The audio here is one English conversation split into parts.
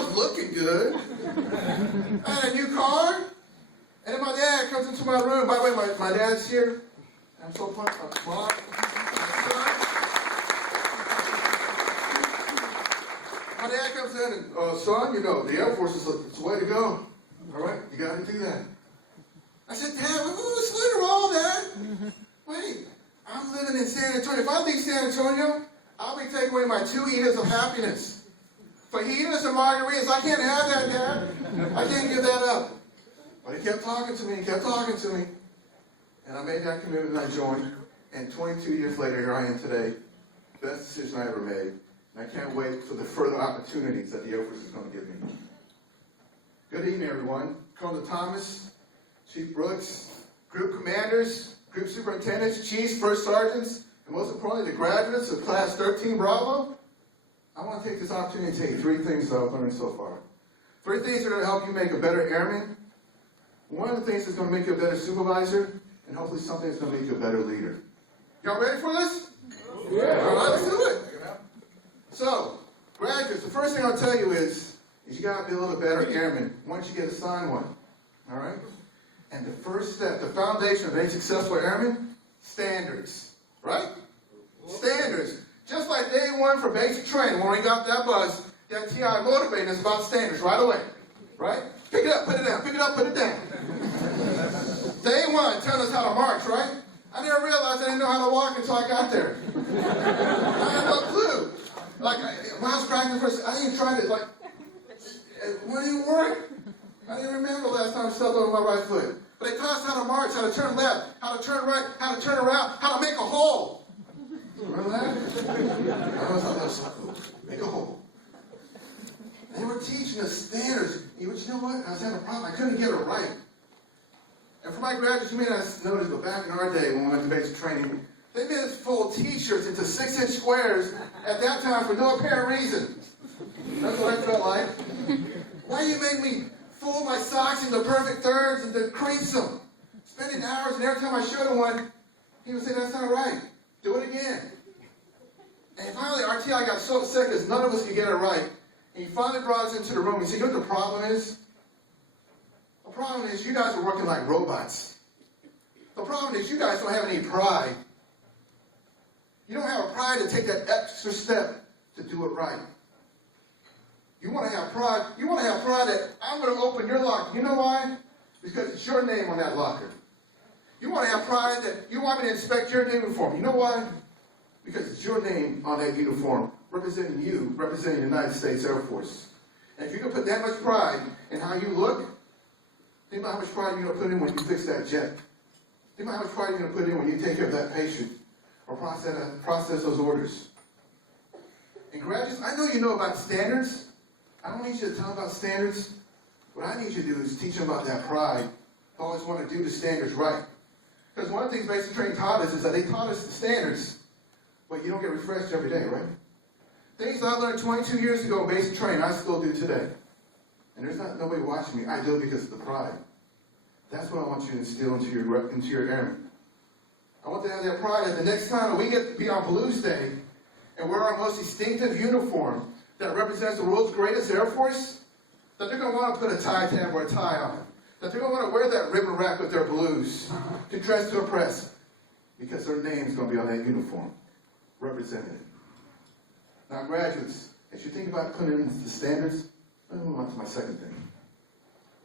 was looking good. I had a new car. And then my dad comes into my room. By the way, my dad's here. I'm so pumped. Mom. My dad comes in and, son, you know, the Air Force is the way to go. All right? You got to do that. I said, Dad, what's later all that? Wait, I'm living in San Antonio. If I leave San Antonio, I'll be taking away my 2 Ediths of happiness. Fajitas and margaritas, I can't have that, Dad. I can't give that up. But he kept talking to me, And I made that commitment and I joined. And 22 years later, here I am today. Best decision I ever made. And I can't wait for the further opportunities that the Air Force is going to give me. Good evening, everyone. Colonel Thomas, Chief Brooks, group commanders, group superintendents, chiefs, first sergeants, and most importantly, the graduates of Class 13 Bravo. I want to take this opportunity to tell you 3 things that I've learned so far. 3 things that are going to help you make a better airman. One of the things that's going to make you a better supervisor, and hopefully something that's going to make you a better leader. Y'all ready for this? Yeah. All right, let's do it. So, graduates, the first thing I'll tell you is you got to build a better airman once you get assigned one. All right? And the first step, the foundation of any successful airman, standards. Right? Standards. Just like day one for basic training, when we got that bus, that TI motivated us about standards right away. Right? Pick it up, put it down. Pick it up, put it down. Day one, telling us how to march, right? I never realized I didn't know how to walk until I got there. I had no clue. Like, when I was practicing first, I didn't try to, like, it wouldn't work. I didn't remember the last time I stepped over my right foot. But they taught us how to march, how to turn left, how to turn right, how to turn around, how to make a hole. Remember that? I always thought that was so cool. Make a hole. They were teaching us standards. You know what? I was having a problem. I couldn't get it right. And for my graduates, you may not notice, but back in our day when we went to basic training, they made us fold t-shirts into 6-inch squares at that time for no apparent reason. That's what I felt like. Why do you make me fold my socks into perfect thirds and then crease them? Spending hours, and every time I showed him one, he would say, that's not right. Do it again. And finally, our TI got so upset because none of us could get it right. And he finally brought us into the room. He said, you know what the problem is? The problem is you guys are working like robots. The problem is you guys don't have any pride. You don't have a pride to take that extra step to do it right. You want to have pride. You want to have pride that I'm going to open your locker. You know why? Because it's your name on that locker. You want to have pride that you want me to inspect your uniform. You know why? Because it's your name on that uniform, representing you, representing the United States Air Force. And if you can put that much pride in how you look, think about how much pride you're going to put in when you fix that jet. Think about how much pride you're going to put in when you take care of that patient or process those orders. And graduates, I know you know about standards. I don't need you to tell them about standards. What I need you to do is teach them about that pride. I always want to do the standards right. Because one of the things basic training taught us is that they taught us the standards, but you don't get refreshed every day, right? Things I learned 22 years ago in basic training, I still do today. And there's nobody watching me. I do it because of the pride. That's what I want you to instill into your airmen. I want to have that pride that the next time we get to be on Blues Day and wear our most distinctive uniform that represents the world's greatest Air Force, that they're going to want to put a tie tab or a tie on. That they're going to want to wear that ribbon wrap with their blues to dress to impress. Because their name's going to be on that uniform, represented. Now, graduates, as you think about putting in the standards, let me move on to my second thing.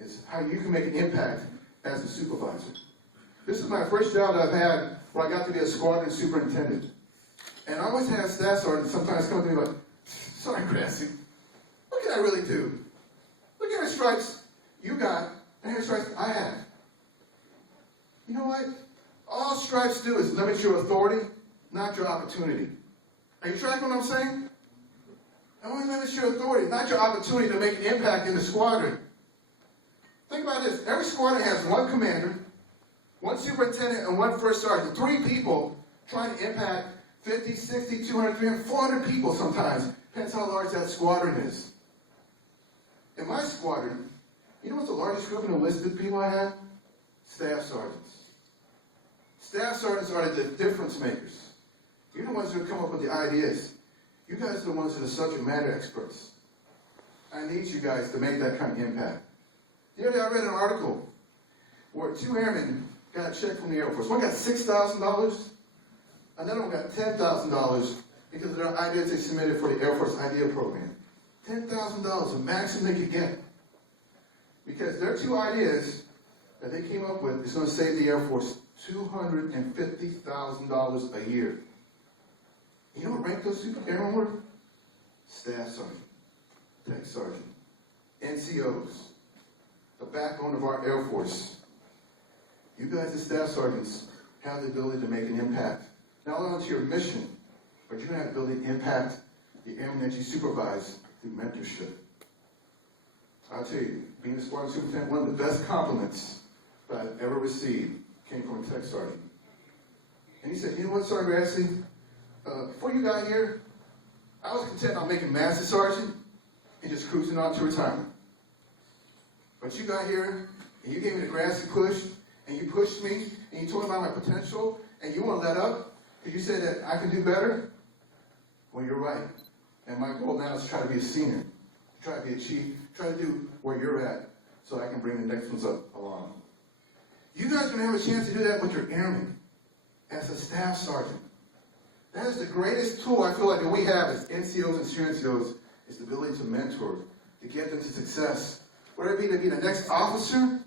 Is how you can make an impact as a supervisor. This is my first job that I've had where I got to be a squadron superintendent. And I always have staff sergeants sometimes come to me like, sorry, Grassy, what can I really do? Look at the stripes you got, and how many stripes I have. You know what? All stripes do is limit your authority, not your opportunity. Are you tracking what I'm saying? It only limits your authority, not your opportunity to make an impact in the squadron. Think about this. Every squadron has one commander, one superintendent, and one first sergeant. 3 people trying to impact 50, 60, 200, 300, 400 people sometimes. Depends how large that squadron is. In my squadron, you know what's the largest group of enlisted people I have? Staff sergeants. Staff sergeants are the difference makers. You're the ones who come up with the ideas. You guys are the ones that are subject matter experts. I need you guys to make that kind of impact. The other day I read an article where 2 airmen got a check from the Air Force. One got $6,000, another one got $10,000 because of their ideas they submitted for the Air Force IDEA program. $10,000, the maximum they could get. Because their 2 ideas that they came up with is going to save the Air Force $250,000 a year. You know what rank those 2 airmen were? Staff sergeant, tech sergeant, NCOs, the backbone of our Air Force. You guys as staff sergeants have the ability to make an impact, not only onto your mission, but you're going to have the ability to impact the airmen that you supervise through mentorship. I'll tell you, being a squadron superintendent, one of the best compliments that I've ever received came from a tech sergeant. And he said, you know what, Sergeant Grassley, before you got here, I was content on making master sergeant and just cruising on to retirement. But you got here, and you gave me the Grassley push, and you pushed me, and you told me about my potential, and you won't let up, because you said that I can do better. Well, you're right. And my goal now is to try to be a senior, try to be a chief, try to do where you're at, so I can bring the next ones up along. You guys are going to have a chance to do that with your airmen as a staff sergeant. That is the greatest tool I feel like that we have as NCOs and CNCOs, is the ability to mentor, to get them to success. Whether it be to be the next officer,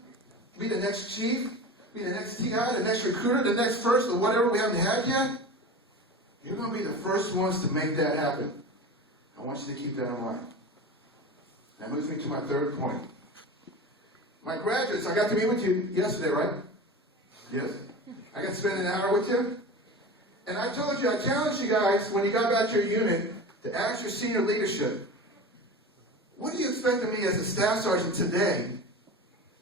be the next chief, be the next TI, the next recruiter, the next first, or whatever we haven't had yet, you're going to be the first ones to make that happen. I want you to keep that in mind. That moves me to my 3rd point. My graduates, I got to meet with you yesterday, right? Yes? I got to spend an hour with you. And I told you, I challenged you guys when you got back to your unit to ask your senior leadership, what do you expect of me as a staff sergeant today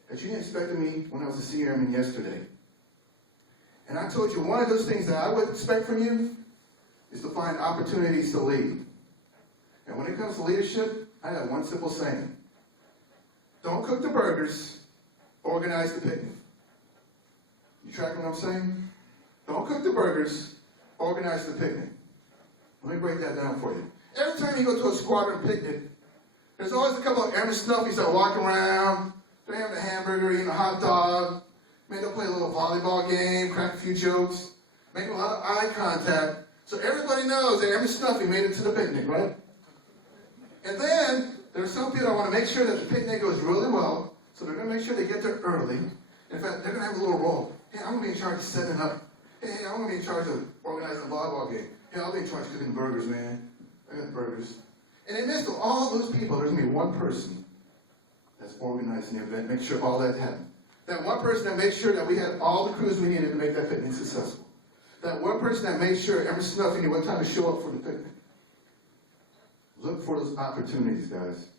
that you didn't expect of me when I was a senior airman yesterday? And I told you one of those things that I would expect from you is to find opportunities to lead. And when it comes to leadership, I have one simple saying. Don't cook the burgers, organize the picnic. You tracking what I'm saying? Don't cook the burgers, organize the picnic. Let me break that down for you. Every time you go to a squadron picnic, there's always a couple of airmen snuffies that walk around. They're having a hamburger, eating a hot dog. Maybe they'll play a little volleyball game, crack a few jokes, make a lot of eye contact. So everybody knows that Airman Snuffy made it to the picnic, right? And then there's some people that want to make sure that the picnic goes really well, so they're going to make sure they get there early. In fact, they're going to have a little role. Hey, I'm going to be in charge of setting up. Hey, I'm going to be in charge of organizing the volleyball game. Hey, I'll be in charge of cooking burgers, man. I got burgers. And in the midst of all those people, there's going to be one person that's organizing the event, make sure all that happened. That one person that makes sure that we had all the crews we needed to make that picnic successful. That one person that made sure every snuffy knew what time to show up for the picnic. Look for those opportunities, guys.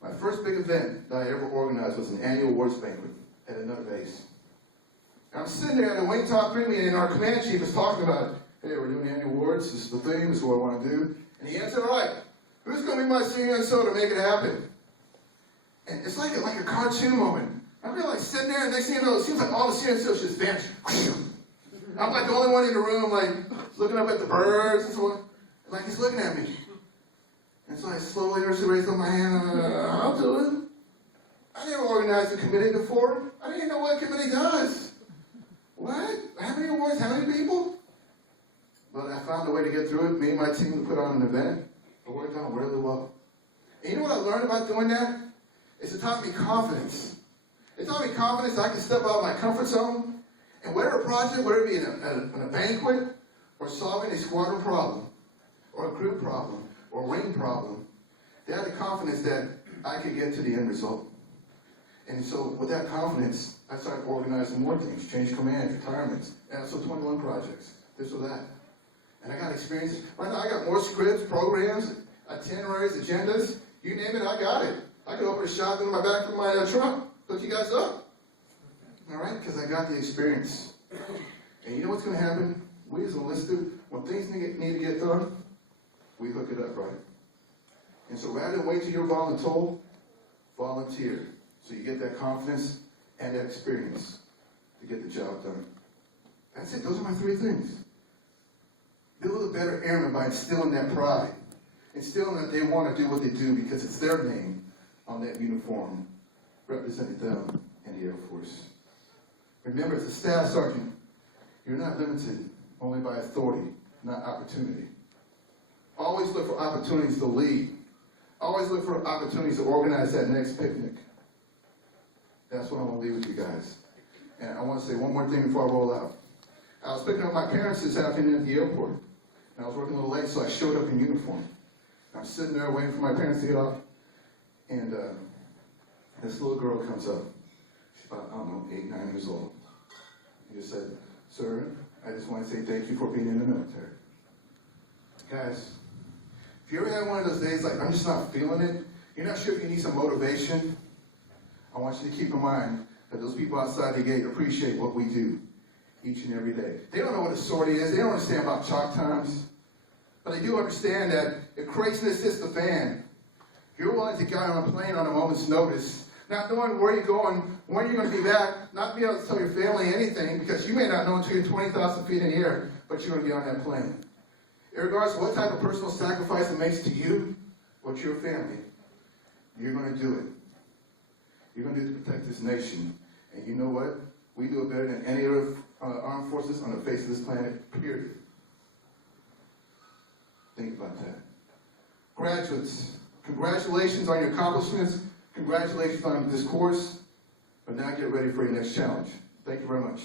My first big event that I ever organized was an annual awards banquet at another base. And I'm sitting there at the Wing Top 3 meeting, and our command chief is talking about it. Hey, we're doing annual awards. This is the thing. This is what I want to do. And he answered, all right, who's going to be my senior NCO to make it happen? And it's like a cartoon moment. I'm really like sitting there, and next thing you know, it seems like all the senior NCOs just vanish. I'm like the only one in the room, like looking up at the birds and so on. Like he's looking at me. And so I slowly raised up my hand. I'll do it. I never organized a committee before. I didn't even know what a committee does. What? How many awards? How many people? But I found a way to get through it. Me and my team to put on an event. It worked out really well. And you know what I learned about doing that? It taught me confidence. It taught me confidence that I can step out of my comfort zone. And whatever project, whether it be in a banquet, or solving a squadron problem, or a group problem, or a ring problem, they had the confidence that I could get to the end result. And so with that confidence, I started organizing more things, change commands, retirements, and also 21 projects, this or that. And I got experience. Right now I got more scripts, programs, itineraries, agendas, you name it, I got it. I could open a shotgun in my back of my truck, hook you guys up. All right, because I got the experience. And you know what's going to happen? We as enlisted, when things need to get done, we hook it up, right? And so rather than wait till you're voluntold, volunteer. So you get that confidence and that experience to get the job done. That's it. Those are my 3 things. Build a better airman by instilling that pride. instilling that they want to do what they do because it's their name on that uniform representing them in the Air Force. Remember, as a staff sergeant, you're not limited only by authority, not opportunity. Always look for opportunities to lead. Always look for opportunities to organize that next picnic. That's what I want to leave with you guys. And I want to say one more thing before I roll out. I was picking up my parents this afternoon at the airport. And I was working a little late, so I showed up in uniform. I'm sitting there waiting for my parents to get off. And this little girl comes up. She's about, I don't know, 8, 9 years old. He just said, "Sir, I just want to say thank you for being in the military." Guys, if you ever had one of those days like, I'm just not feeling it, you're not sure if you need some motivation, I want you to keep in mind that those people outside the gate appreciate what we do each and every day. They don't know what a sortie is. They don't understand about chalk times. But they do understand that if craziness hits the fan, you're willing to get on a plane on a moment's notice, not knowing where you're going, when you're going to be back, not be able to tell your family anything, because you may not know until you're 20,000 feet in the air, but you're going to be on that plane. Regardless of what type of personal sacrifice it makes to you or to your family, you're going to do it. You're going to do it to protect this nation. And you know what? We do it better than any other armed forces on the face of this planet, period. Think about that. Graduates, congratulations on your accomplishments. Congratulations on this course. But now get ready for your next challenge. Thank you very much.